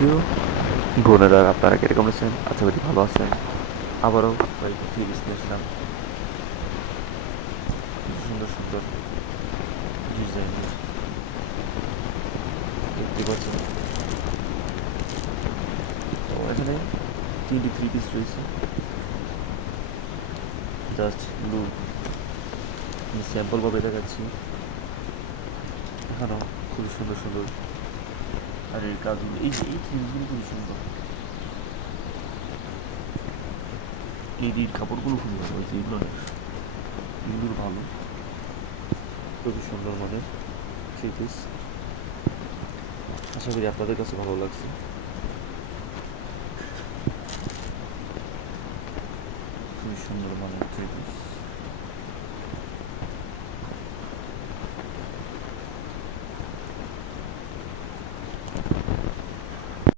প্রিয় বোনেরা, আপনারা কিরকম আছেন? আশা করি ভালো আছেন। আবারও কয়েকটা সিরিজ নিয়ে আসলাম, কিছু সুন্দর সুন্দর ডিজাইনের। দেখতে পাচ্ছেন, তো এখানে 3 পিস রয়েছে। জাস্ট ব্লু স্যাম্পল ভাবে দেখাচ্ছি। এখানেও খুবই সুন্দর সুন্দর, আর এর কাজগুলো, এই যে এই থিমসগুলো খুবই সুন্দর। এই কাপড়গুলো খুবই ভালো হয়েছে, এগুলো ভালো, খুবই সুন্দর মানের 3 পিস। আশা করি আপনাদের কাছে ভালো লাগছে। খুবই সুন্দর মানের 3 পিস।